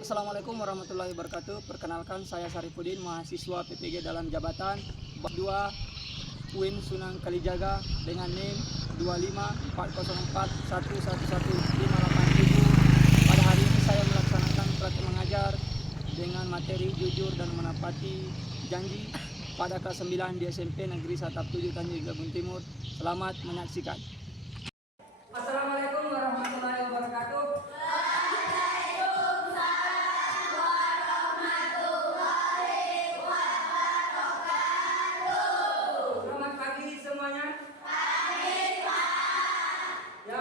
Assalamualaikum warahmatullahi wabarakatuh. Perkenalkan, saya Sarifudin, mahasiswa PPG dalam jabatan bab 2 UIN Sunan Kalijaga dengan NIM 254041111587. Pada hari ini saya melaksanakan praktik mengajar dengan materi jujur dan menepati janji pada kelas 9 di SMP Negeri 1 7 Tanjung Jabung Timur. Selamat menyaksikan. Assalamualaikum warahmatullahi wabarakatuh. Selamat pagi semuanya. Ya,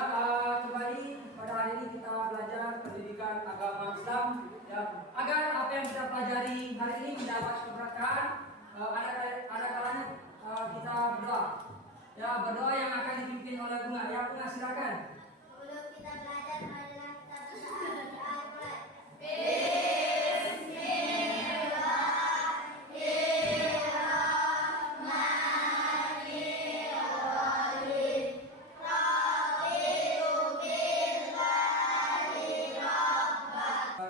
kembali pada hari ini kita belajar pendidikan agama Islam. Ya, agar apa yang kita pelajari hari ini mendapat keberkahan, ada kalanya kita berdoa. Ya, berdoa yang akan dipimpin oleh Bunga. Ya, Bunga silakan. Sebelum kita belajar, marilah kita berdoa.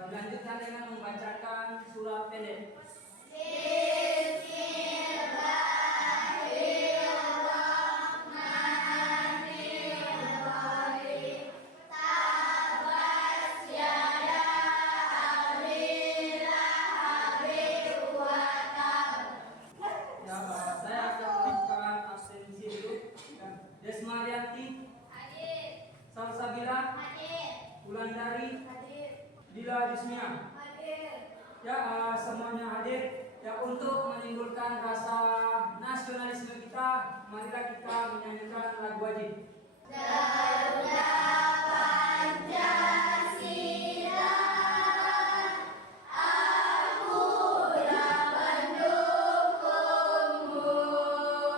Dilanjutkan dengan membacakan surat pendek. Ya, saya akan melakukan absensi dulu. Ya, Desmarianti, Salsabila, Wulandari, Dila Dismia. Ya, semuanya hadir. Ya, untuk menimbulkan rasa nasionalisme kita, marilah kita menyanyikan lagu wajib.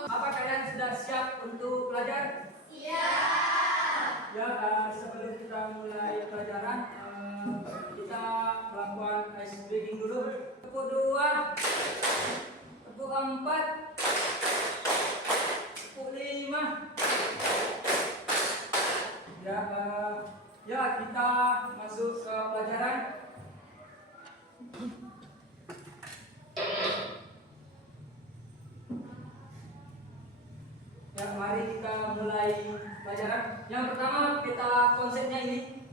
Apa kalian sudah siap untuk belajar? Ya, sebelum kita mulai pelajaran, kita melakukan ice breaking dulu. Tepuk 2, tepuk 4, tepuk 5. Ya, ya kita masuk ke pelajaran. Ya, mari kita mulai pelajaran. Yang pertama, peta konsepnya ini.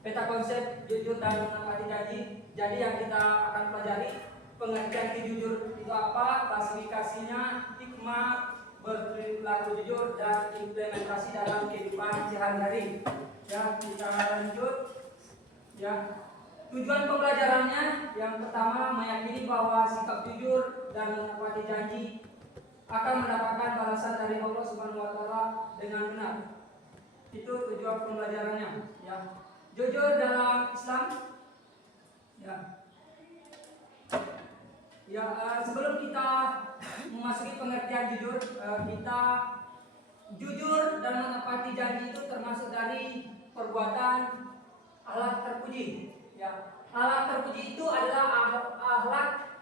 Peta konsep jujur dan menepati janji. Jadi yang kita akan pelajari pengertian jujur itu apa, klasifikasinya, hikmah berperilaku jujur dan implementasi dalam kehidupan sehari-hari. Ya, kita lanjut. Ya, tujuan pembelajarannya yang pertama meyakini bahwa sikap jujur dan menepati janji akan mendapatkan balasan dari Allah Subhanahu wa taala dengan benar. Itu tujuan pembelajarannya, ya. Jujur dalam Islam. Ya. Ya, sebelum kita memasuki pengertian jujur, kita jujur dan menepati janji itu termasuk dari perbuatan akhlak terpuji. Ya. Akhlak terpuji itu adalah akhlak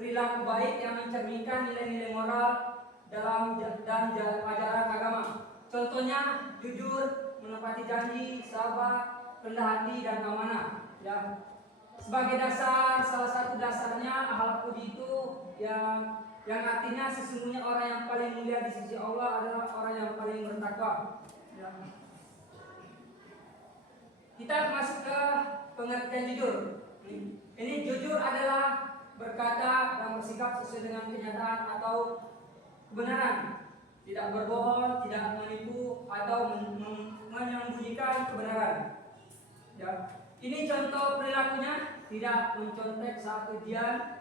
perilaku baik yang mencerminkan nilai-nilai moral dalam dan ajaran agama. Contohnya jujur, menepati janji, sabar, rendah hati dan amanah. Ya. Sebagai dasar, salah satu dasarnya akhlak puji itu yang artinya sesungguhnya orang yang paling mulia di sisi Allah adalah orang yang paling bertakwa. Ya. Kita masuk ke pengertian jujur. Ini jujur adalah berkata dan bersikap sesuai dengan kenyataan atau kebenaran, tidak berbohong, tidak menipu atau menyembunyikan kebenaran. Ya. Ini contoh perilakunya, tidak mencontek saat ujian.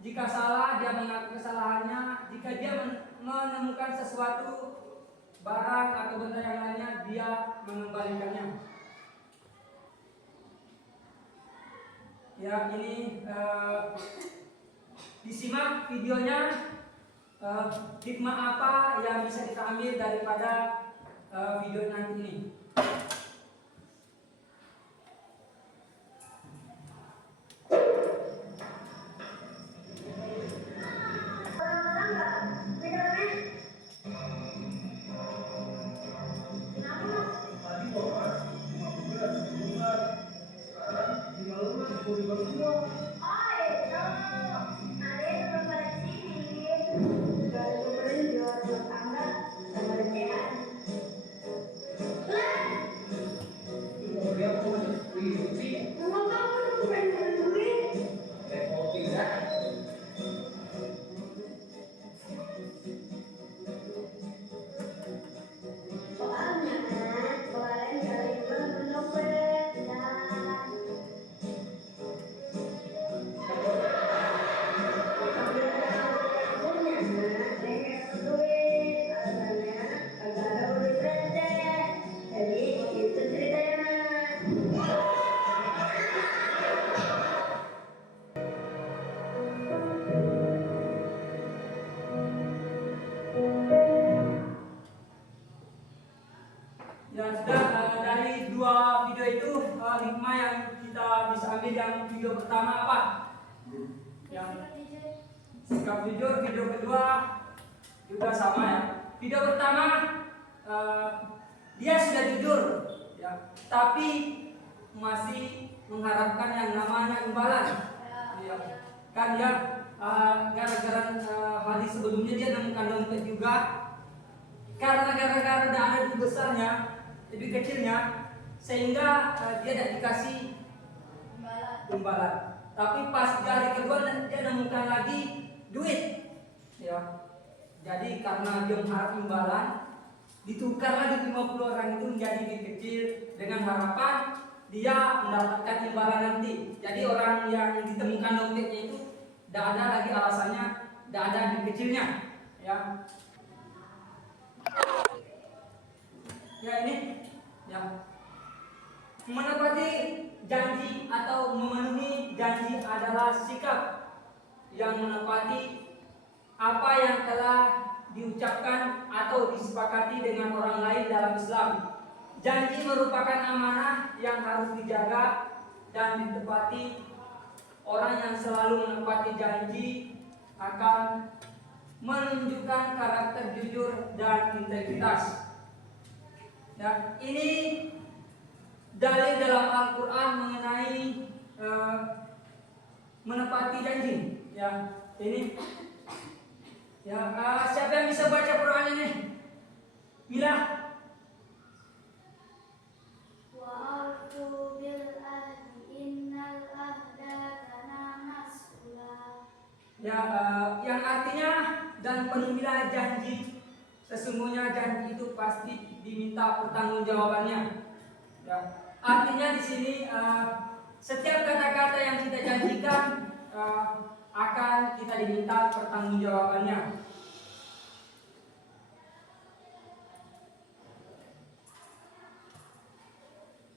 Jika salah, dia mengaku kesalahannya. Jika dia menemukan sesuatu, barang atau benda yang lainnya, dia mengembalikannya. Ya, ini disimak videonya. Hikmah apa yang bisa kita ambil daripada video nanti ini. kita bisa ambil yang video pertama apa? Yang sikap jujur. Video kedua juga sama ya. Video pertama dia sudah jujur ya, tapi masih mengharapkan yang namanya imbalan. Ya. Kan dia gara-gara hadis sebelumnya dia nemukan dompet juga. Karena gara-gara tidak ada lebih besarnya, lebih kecilnya, sehingga dia tidak dikasih imbalan. Tapi pas di hari kedua dia nemukan lagi duit. Ya. Jadi karena dia mengharap imbalan, ditukar lagi 50 orang itu menjadi duit kecil dengan harapan dia mendapatkan imbalan nanti. Jadi orang yang ditemukan dompetnya itu tidak ada lagi alasannya, tidak ada duit kecilnya. Ya. Ya ini ya, menepati janji atau memenuhi janji adalah sikap yang menepati apa yang telah diucapkan atau disepakati dengan orang lain dalam Islam. Janji merupakan amanah yang harus dijaga dan ditepati. Orang yang selalu menepati janji akan menunjukkan karakter jujur dan integritas. Ya, ini dalil dalam Al-Quran mengenai menepati janji. Ya, ini. Ya, siapa yang bisa baca Quran ini? Mila. Wa aufu bil ahdi innal ahda kana mas'ula. Ya, yang artinya dan penuhilah janji. Sesungguhnya janji itu pasti diminta pertanggungjawabannya. Ya, artinya di sini setiap kata-kata yang kita janjikan akan kita diminta pertanggungjawabannya.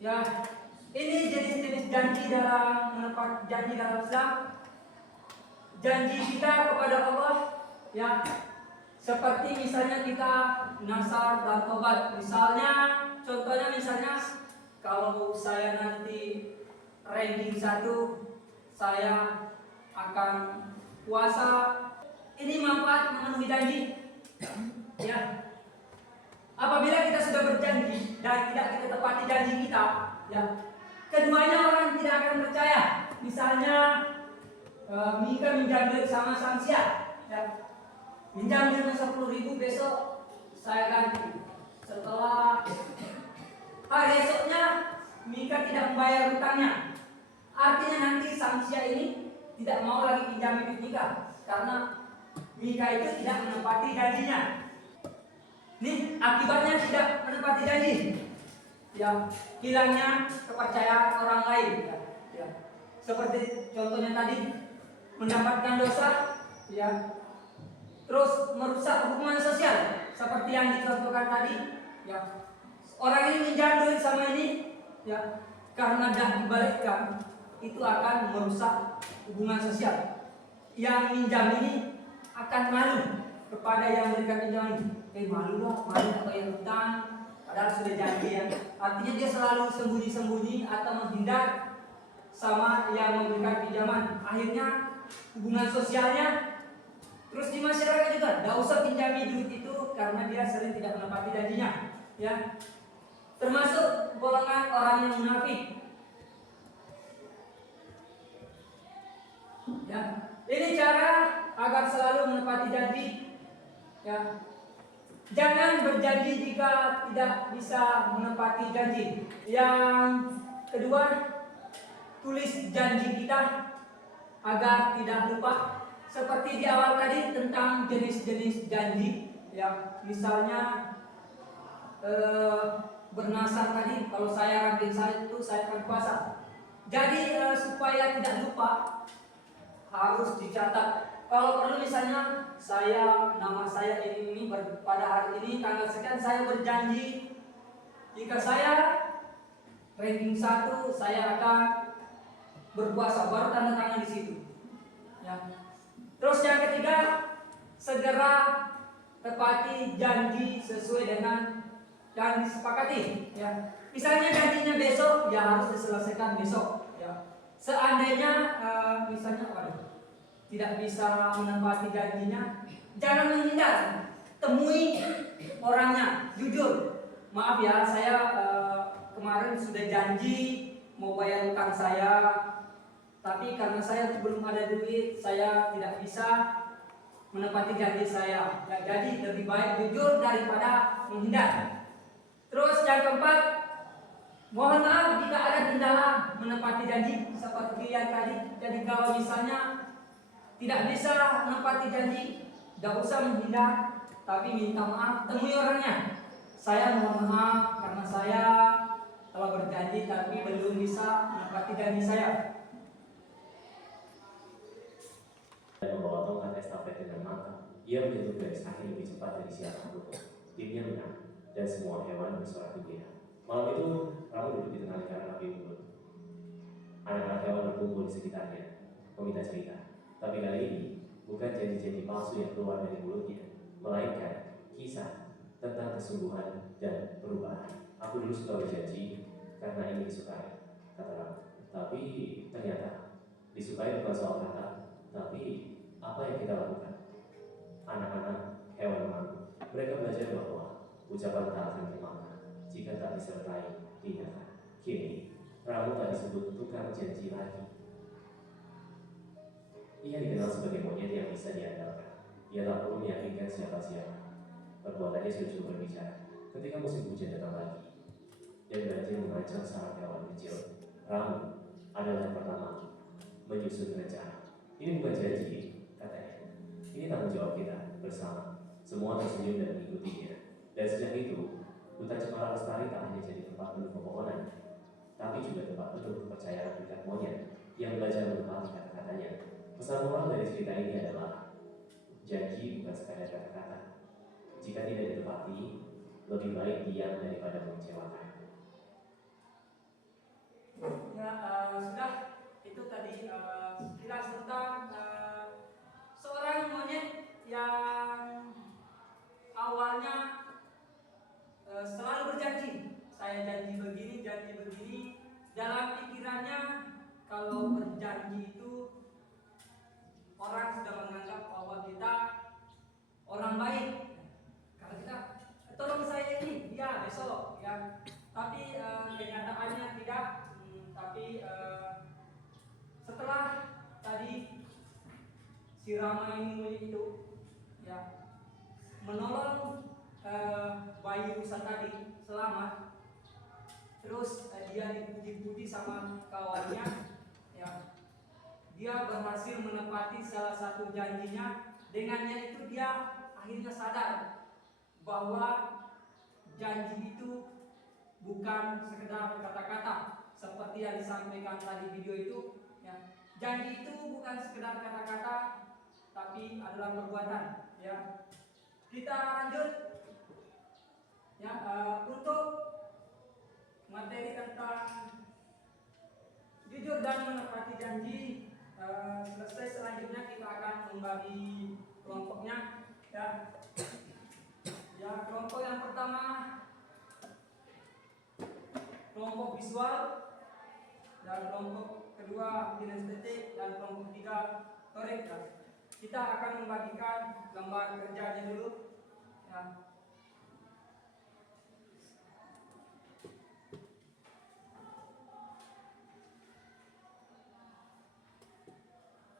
Ya, ini jenis-jenis janji dalam menepati janji dalam Islam. Janji kita kepada Allah, ya, seperti misalnya kita nasar dan tobat. Misalnya, contohnya misalnya kalau saya nanti ranking 1, saya akan puasa. Ini manfaat memenuhi janji. Ya. Apabila kita sudah berjanji dan tidak kita tepati janji kita, ya, keduanya orang tidak akan percaya. Misalnya Mika minjam duit sama Samsia, ya, minjam duit 10.000, besok saya ganti. Setelah hari esoknya Mika tidak membayar hutangnya, artinya nanti Samsia ini tidak mau lagi pinjam duit Mika karena Mika itu tidak menepati janjinya. Ini akibatnya tidak menepati janji. Ya, hilangnya kepercayaan orang lain. Ya. Seperti contohnya tadi, mendapatkan dosa, ya, terus merusak hubungan sosial seperti yang dicontohkan tadi, ya. Orang ini minjam duit sama ini, ya, karena tidak dibalikkan, itu akan merusak hubungan sosial. Yang minjam ini akan malu kepada yang memberikan pinjaman. Malu tak bayar hutang, padahal sudah janji ya. Artinya dia selalu sembunyi-sembunyi atau menghindar sama yang memberikan pinjaman. Akhirnya hubungan sosialnya, terus di masyarakat juga tidak usah pinjami duit itu karena dia sering tidak menepati janjinya, ya. Termasuk golongan orang yang munafik. Ya, ini cara agar selalu menepati janji. Ya, jangan berjanji jika tidak bisa menepati janji. Yang kedua, tulis janji kita agar tidak lupa. Seperti di awal tadi tentang jenis-jenis janji, ya, misalnya bernasar tadi, kalau saya rajin saya itu saya akan puasa. Jadi supaya tidak lupa harus dicatat. Kalau perlu misalnya nama saya ini pada hari ini tanggal sekian saya berjanji jika saya ranking 1 saya akan berpuasa, baru tanda tangan di situ. Ya. Terus yang ketiga, segera tepati janji sesuai dengan yang disepakati. Ya. Misalnya janjinya besok, ya harus diselesaikan besok. Ya. seandainya misalnya tidak bisa menepati janjinya, jangan menghindar, temui orangnya, jujur. Maaf ya, saya kemarin sudah janji mau bayar utang saya, tapi karena saya belum ada duit, saya tidak bisa menepati janji saya. Ya, jadi lebih baik jujur daripada menghindar. Terus yang keempat, mohon maaf jika ada kendala menepati janji seperti yang tadi. Jadi kalau misalnya tidak bisa menepati janji, tidak usah menghindar, tapi minta maaf, temui orangnya. Saya mohon maaf karena saya telah berjanji tapi belum bisa menepati janji saya. Dan membawa tongkat estafet dengan mantap, ia menyentuh garis akhir lebih cepat dari siapapun. Timnya menang, dan semua hewan bersorak gembira. Malam itu, Ramu duduk di tengah lingkaran api unggun. Anak-anak hewan berkumpul di sekitarnya, meminta cerita. Tapi kali ini, bukan janji-janji palsu yang keluar dari mulutnya, melainkan kisah tentang kesungguhan dan perubahan. Aku dulu suka berjanji karena ingin disukai, kata Ramu. Tapi ternyata disukai bukan soal kata, tapi apa yang kita lakukan? Anak-anak hewan mengaku. Mereka belajar bahwa ucapan tak akan bermakna jika tak disertai tindakan. Kini, Ramu tak disebut tukang janji lagi. Ia dikenal sebagai monyet yang bisa diandalkan. Ia tak perlu meyakinkan siapa-siapa. Perbuatannya sudah cukup berbicara. Ketika musim hujan datang lagi dan banjir mengancam sarang hewan kecil, Ramu adalah yang pertama menyusun rencana. Ini bukan janji, katanya. Ini tanggung jawab kita bersama. Semua tersenyum dan mengikutinya. Dan sejak itu, hutan Cemara Lestari tak hanya jadi tempat penuh pepohonan, tapi juga tempat penuh kepercayaan tingkat monyet yang belajar menepati kata-katanya. Pesan moral dari cerita ini adalah janji bukan sekadar kata-kata. Jika tidak ditepati, lebih baik diam daripada mengecewakan. Ya, sudah itu tadi sekilas tentang seorang monyet yang awalnya selalu berjanji, saya janji begini, dalam pikirannya kalau berjanji itu orang sudah menganggap bahwa kita orang baik. Kalau kita tolong saya ini, ya besok, ya. Tapi kenyataannya tidak. Tapi setelah tadi si Rama ini itu, ya, menolong bayi rusa tadi selamat, terus dia dipuji-puji sama kawannya, ya, dia berhasil menepati salah satu janjinya. Dengannya itu dia akhirnya sadar bahwa janji itu bukan sekedar kata-kata seperti yang disampaikan tadi video itu, ya. Janji itu bukan sekedar kata-kata tapi adalah perbuatan, ya. Kita lanjut, ya, untuk materi tentang jujur dan menepati janji. Selesai, selanjutnya kita akan membagi kelompoknya, ya. Ya, kelompok yang pertama kelompok visual, dan kelompok kedua kinestetik, dan kelompok ketiga torik. Kita akan membagikan gambar kerjanya dulu, ya.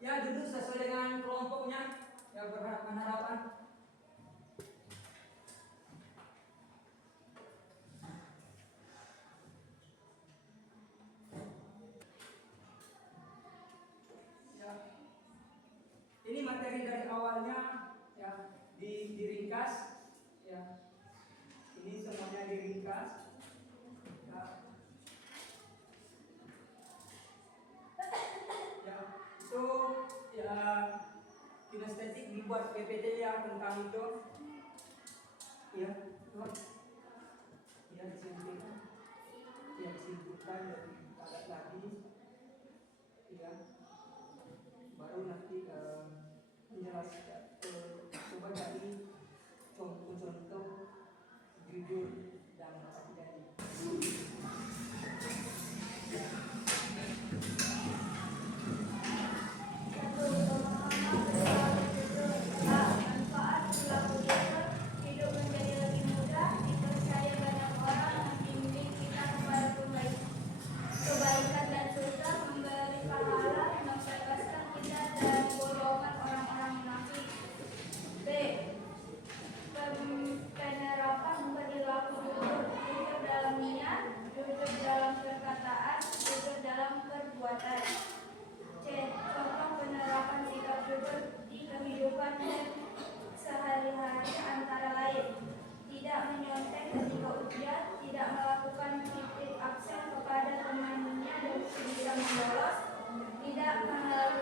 Ya, duduk sesuai dengan kelompoknya, ya, berhadapan. Ya, ini materi dari awalnya, ya, diringkas, ya. Ini semuanya diringkas, ya. Ya, itu ya kinestetik dibuat PPT ya tentang itu, ya, ya, disimpulkan, ya, disimpulkan dan padat lagi, ya, baru nanti menjelaskan, coba dari contoh jujur dan menepati janji. perbuatan. C. Contoh penerapan sikap jujur di kehidupan sehari-hari antara lain: tidak menyontek ketika ujian, tidak melakukan titip absen kepada temannya dan bisa membolos, tidak malu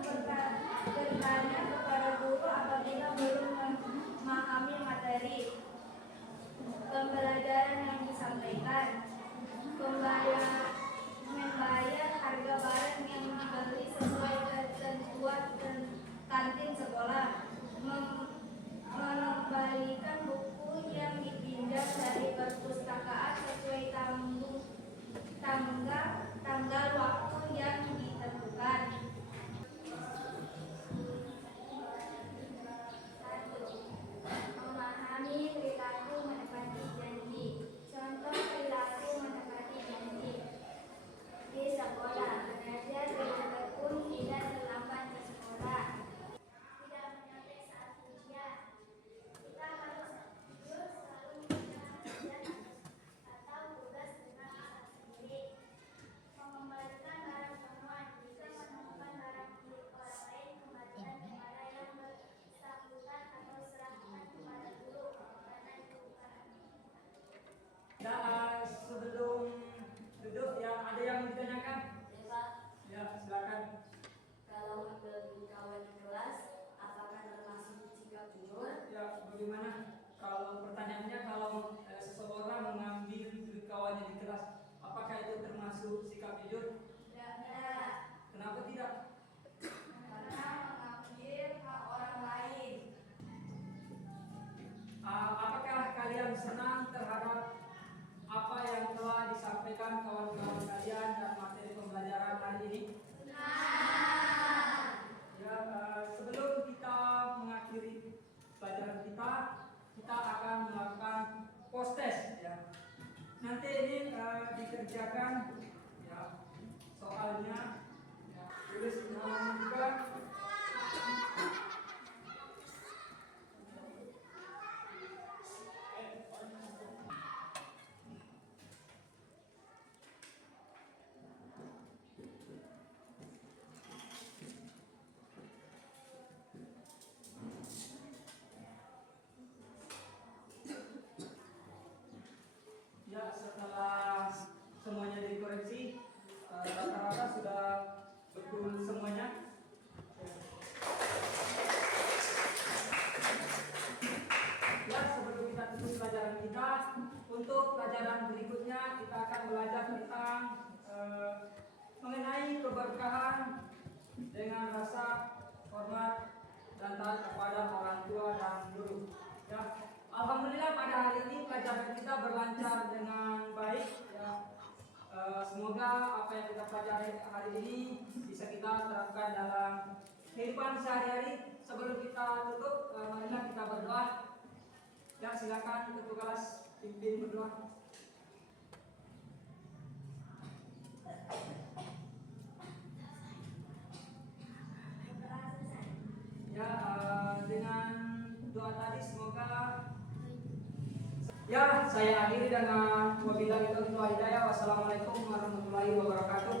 bertanya kepada guru apabila belum memahami materi. Pembelajaran yang disampaikan: membayar harga barang yang dibeli sesuai ketentuan kantin sekolah, mengembalikan buku yang dipinjam dari perpustakaan sesuai tanggal waktu yang ditentukan. 1. Memahami perilaku menepati janji. Contoh perilaku menepati janji di sekolah: belajar dengan tekun, tidak terlambat ke sekolah, tidak menyontek saat ujian. Kita harus jujur, selalu mengerjakan ujian atau tugas dengan asal sendiri. Mengembalikan barang temuan: jika menemukan barang milik orang lain, kembalikan kepada yang bersangkutan atau serahkan kepada guru karena itu bukan Dan sebelum duduk ya, ada yang mau ditanyakan? Ya, silakan. Kalau mengambil kawan di kelas, apakah termasuk sikap jujur? Ya, bagaimana kalau pertanyaannya, kalau seseorang mengambil duit kawannya di kelas, apakah itu termasuk sikap jujur? tidak, Kenapa tidak? karena mengambil hak orang lain. Apakah kalian senang terhadap apa yang telah disampaikan kawan-kawan kalian dan materi pembelajaran hari ini? Ya, sebelum kita mengakhiri pelajaran kita akan melakukan post test ya. Nanti ini dikerjakan ya soalnya ya, tulis namanya juga. Ya, setelah semuanya dikoreksi, rata-rata sudah betul semuanya. Ya, sebelum kita tutup pelajaran kita, untuk pelajaran berikutnya kita akan belajar tentang mengenai keberkahan dengan rasa hormat dan taat kepada orang tua dan guru. Ya, alhamdulillah pada hari ini pelajaran kita berlancar dengan baik. Ya, semoga apa yang kita pelajari hari ini bisa kita terapkan dalam kehidupan sehari-hari. Sebelum kita tutup, marilah kita berdoa. Ya, silakan ketua kelas pimpin berdoa. Ya, dengan doa tadi semoga ya saya akhiri dengan wabillahi taufiq wal hidayah. Wassalamualaikum warahmatullahi wabarakatuh.